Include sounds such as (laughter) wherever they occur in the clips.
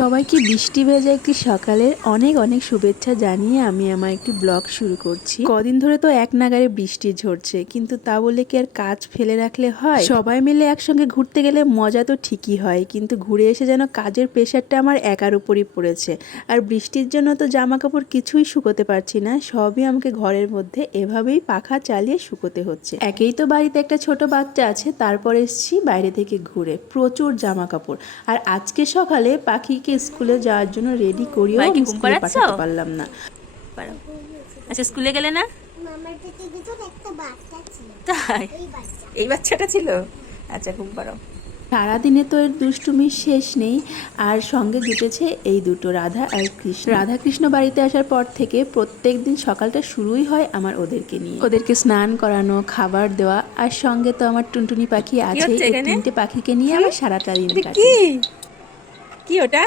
সবাইকে বৃষ্টি ভেজা একটি সকালের অনেক অনেক শুভেচ্ছা জানিয়ে আমি আমার একটি ব্লগ শুরু করছি। কদিন ধরে তো এক নাগারে বৃষ্টি ঝরছে, কিন্তু তা বলে কি আর কাজ ফেলে রাখলে হয়? সবাই মিলে একসঙ্গে ঘুরতে গেলে মজা তো ঠিকই হয়, কিন্তু ঘুরে এসে যেন কাজের প্রেশারটা আমার একার উপরই পড়েছে। আর বৃষ্টির জন্য তো জামা কাপড় কিছুই শুকোতে পারছি না, সবই আমাকে ঘরের মধ্যে এভাবেই পাখা চালিয়ে শুকোতে হচ্ছে। একেই তো বাড়িতে একটা ছোট বাচ্চা আছে, তারপর এসেছি বাইরে থেকে ঘুরে। প্রচুর জামা কাপড় আর আজকে সকালে পাখিকে স্কুলে যাওয়ার জন্য রেডি করিও আমি ঘুম স্কুলে পাড়াচ্ছ? পাঠাতে পারলাম না। আচ্ছা স্কুলে গেলে না? মামার পেটে ভিতর একটা বাচ্চা ছিল। তাই? এই বাচ্চাটা ছিল? আচ্ছা ঘুম পারো সারাদিনে তো এর দুষ্টুমির শেষ নেই আর সঙ্গে জুটেছে এই দুটো রাধা আর কৃষ্ণ। রাধা কৃষ্ণ বাড়িতে আসার পর থেকে প্রত্যেক দিন সকালটা শুরুই হয় আমার ওদেরকে নিয়ে। ওদেরকে স্নান করানো খাবার দেওয়া আর সঙ্গে তো আমার টুনটুনি পাখি আছে এই তিনটে পাখিকে নিয়ে আমার সারাটা দিন কাটে। কি ওটা?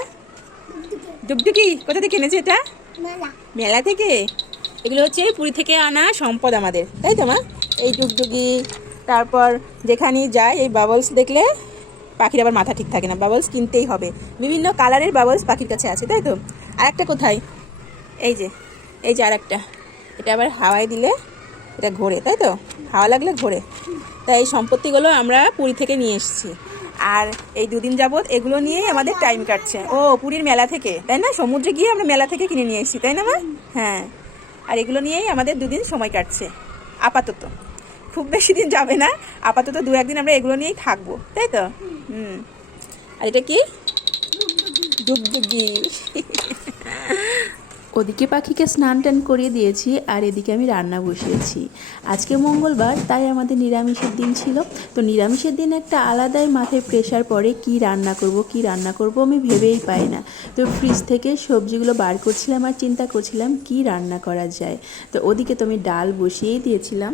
ডুগডুগি? কোথা থেকে এনেছে এটা? মেলা। মেলা থেকে? এগুলো হচ্ছে পুরী থেকে আনা সম্পদ আমাদের তাই তো মা? এই ডুগডুগি তারপর যেখানেই যায় এই বাবলস দেখলে পাখির আবার মাথা ঠিক থাকে না বাবলস কিনতেই হবে। বিভিন্ন কালারের বাবলস পাখির কাছে আছে তাই তো? আর একটা কোথায়? এই যে এই যে আর একটা এটা আবার হাওয়ায় দিলে এটা ঘোরে তাই তো? হাওয়া লাগলে ঘোরে। তাই এই সম্পত্তিগুলো আমরা পুরী থেকে নিয়ে এসেছি। আর এই দুদিন যাবত এগুলো নিয়েই আমাদের টাইম কাটছে। ও পুরীর মেলা থেকে। তাই না? সমুদ্রে গিয়ে আমরা মেলা থেকে কিনে নিয়ে এসেছি তাই না মা? হ্যাঁ। আর এগুলো নিয়েই আমাদের দুদিন সময় কাটছে। আপাতত। খুব বেশি দিন যাবে না। আপাতত দু একদিন আমরা এগুলো নিয়েই থাকব তাই তো? হুম। আর এটা কি? ডুগডুগি ওদিকে পাখিকে স্নান টান করিয়ে দিয়েছি আর এদিকে আমি রান্না বসিয়েছি। আজকে মঙ্গলবার, তাই আমাদের নিরামিষের দিন ছিল। তো নিরামিষের দিন একটা আলাদাই মাথায় প্রেশার পড়ে কি রান্না করব, কি রান্না করব আমি ভেবেই পাই না। তো ফ্রিজ থেকে সবজিগুলো বার করছিলাম আর চিন্তা করছিলাম কি রান্না করা যায়। তো ওদিকে তো আমি ডাল বসিয়েই দিয়েছিলাম।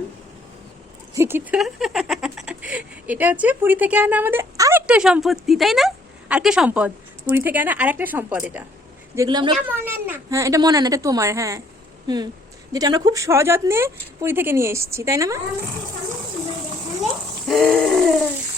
এটা হচ্ছে পুরী থেকে আনা আমাদের আরেকটা সম্পত্তি, তাই না? আরেকটা সম্পদ। পুরী থেকে আনা আরেকটা সম্পদ এটা। যেগুলো আমরা হ্যাঁ এটা মনে না এটা তোমার হ্যাঁ। হুম যেটা আমরা খুব সযত্নে পুরী থেকে নিয়ে এসেছি তাই না মা? (laughs)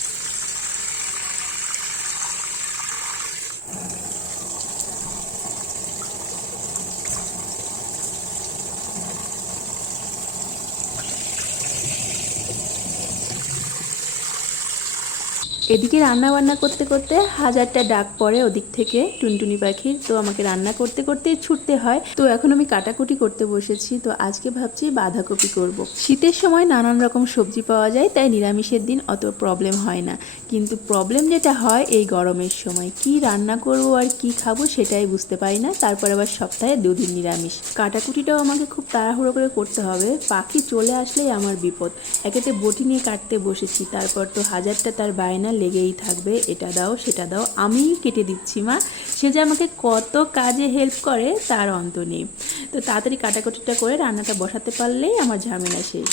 এদিকে রান্না বান্না করতে করতে হাজারটা ডাক পড়ে ওদিক থেকে টুনটুনি পাখির। তো আমাকে রান্না করতে করতে ছুটতে হয়। তো এখন আমি কাটাকুটি করতে বসেছি। তো আজকে ভাবছি বাঁধাকপি করব। শীতের সময় নানান রকম সবজি পাওয়া যায়, তাই নিরামিষের দিন অত প্রবলেম হয় না। কিন্তু প্রবলেম যেটা হয় এই গরমের সময়। কি রান্না করব আর কি খাব সেটাই বুঝতে পারি না। তারপর আবার সপ্তাহে দুদিন নিরামিষ। কাটাকুটিটাও আমাকে খুব তাড়াহুড়ো করে করতে হবে। পাখি চলে আসলেই আমার বিপদ। একেতে বটি নিয়ে কাটতে বসেছি। তারপর তো হাজারটা তার বায়না লেগেই থাকবে, এটা দাও, সেটা দাও আমিই কেটে দিচ্ছি মা। সে যে আমাকে কত কাজে হেল্প করে, তার অন্ত নেই। তো তাড়াতাড়ি কাটাকুটিটা করে রান্নাটা বসাতে পারলেই আমার ঝামেলা শেষ।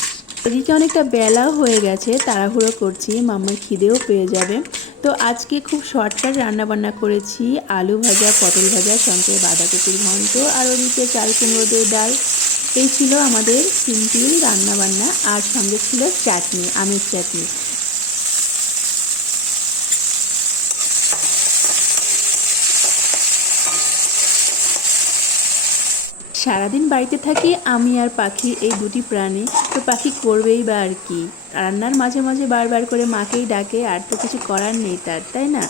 এদিকে অনেকটা বেলাও হয়ে গেছে, তাড়াহুড়ো করছি, মাম্মার খিদেও পেয়ে যাবে। তো আজকে খুব শর্টকাট রান্না বান্না করেছি, আলু ভাজা, পটল ভাজা সঙ্গে বাঁধাকপির ঘন্ট, আর ওদিকে চাল কুমড়ো দিয়ে ডাল। এই ছিল আমাদের সিম্পল রান্নাবান্না, আর সঙ্গে ছিল চাটনি, আমের চাটনি। সারাদিন বাড়িতে থাকি আমি আর পাখি এই দুটি প্রাণী। তো পাখি করবেই বা আর কি? রান্নার মাঝে মাঝে বারবার করে মাকেই ডাকে আর তো কিছু করার নেই তার তাই না?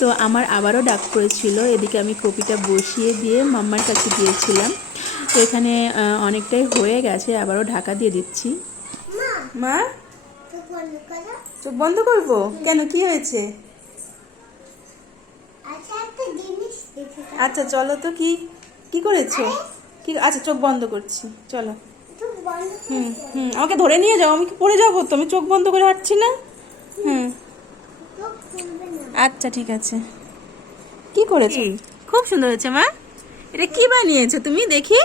তো আমার আবারও ডাক করেছিল এদিকে আমি কপিটা বসিয়ে দিয়ে মাম্মার কাছে দিয়েছিলাম তো এখানে অনেকটাই হয়ে গেছে আবারও ঢাকা দিয়ে দিচ্ছি। মা? তো বন্ধ করো চোখ বন্ধ করব? কেন কি হয়েছে? আচ্ছা। আচ্ছা চলো তো কি কি করেছ? কি আচ্ছা চোখ বন্ধ করছি চলো। হুম হুম আমাকে ধরে নিয়ে যাও আমি কি পড়ে যাব তো? আমি চোখ বন্ধ করে হাঁটছি না? হুম। তো খুলবে না। আচ্ছা ঠিক আছে। কি করেছ? খুব সুন্দর হয়েছে মা। এটা কি বানিয়েছো তুমি? দেখি।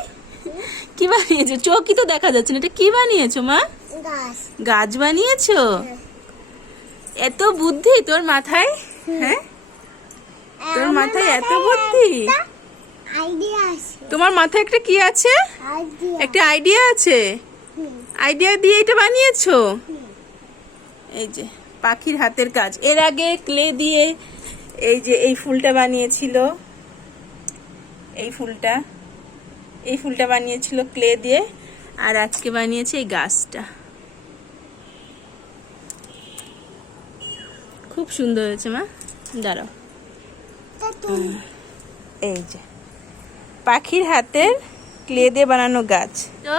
কি বানিয়েছো? চোখই তো দেখা যাচ্ছে না। এটা কি বানিয়েছো মা? গাছ। গাছ বানিয়েছো? এত বুদ্ধি তোর মাথায় হ্যাঁ? তোর মাথায় এত বুদ্ধি? আইডিয়া আছে। তোমার মাথায় একটা কি আছে? একটা আইডিয়া আছে? আইডিয়া দিয়ে এটা বানিয়েছো? এই যে পাখির হাতের কাজ। এর আগে ক্লে দিয়ে এই যে এই ফুলটা বানিয়েছিল। এই ফুলটা। এই ফুলটা বানিয়েছিল ক্লে দিয়ে। আর আজকে বানিয়েছে এই গাছটা। খুব সুন্দর হয়েছে মা। দাঁড়াও। এই যে। পাখির হাতের ক্লে দিয়ে বানানো গাছ। তো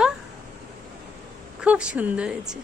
খুব সুন্দর হয়েছে।